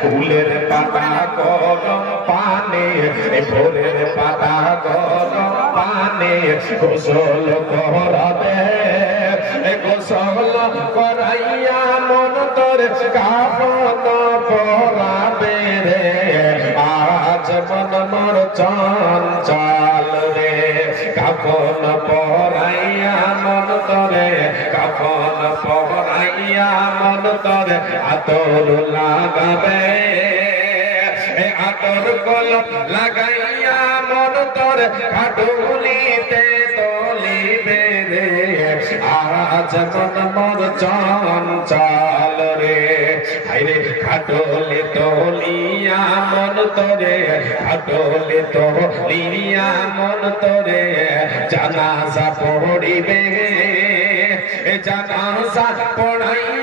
ফুলের পাতা গরম পানে ভোরের পাতা গরম পানে, গোসল করাবে গোসল করাইয়া মন তোর কাপন পরাবে রে। আজ মন মোর চঞ্চল রে। কাপন পরাইয়া মন তরে কাপন পরাইয়া মন তরে আতর লাগাবে। আতর কল লাগাইয়া মন তরে কাটুলিতে তলিবে রে। আজ মন মোর চঞ্চল রে। হাইরে খাটলে তলিয়া মন তরে খাটলে তলিয়া মন তরে জানাসা পড়িবে জানাসা পড়াইয়া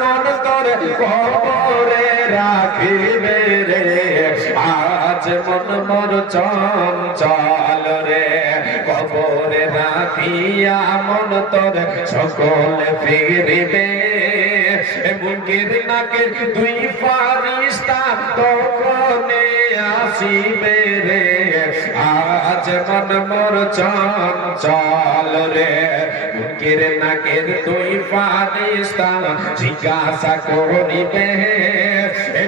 মন তরে কবরে রাখিবে রে। আজ মন মোর চঞ্চল রে। কবরে রাখিয়া মন তরে সকলে ফিরিবে। বুকের নাকে দুই ফারিস্তা তখনে আসিবে রে। আজ মন মোর চঞ্চল রে। বুকের নাকের দুই ফারিস্তা জিজ্ঞাসা করিবে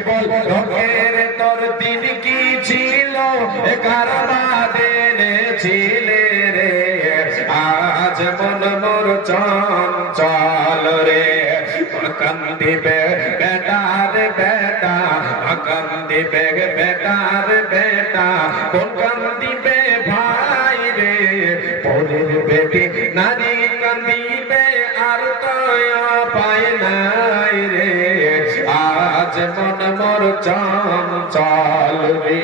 বল, লোকের তোর দিন কি ছিল? এ কারণা দেনে ছিলে রে। আজ মন মোর চঞ্চল রে। কান্দিবে বেটার বেটা। কান্দিবে বেটার বেটা। কোন রে পরের বেটি, নারী কান্দিবে আর তো পায় নাই রে। আজ মন মোর চঞ্চল রে,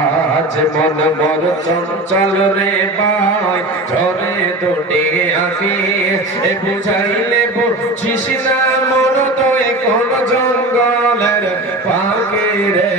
আজ মন মোর চঞ্চল রে বাই ঝরে দুটি আঁকি এ বুঝাইলে বুঝিস না মন তো কোন জঙ্গলের পাখি রে।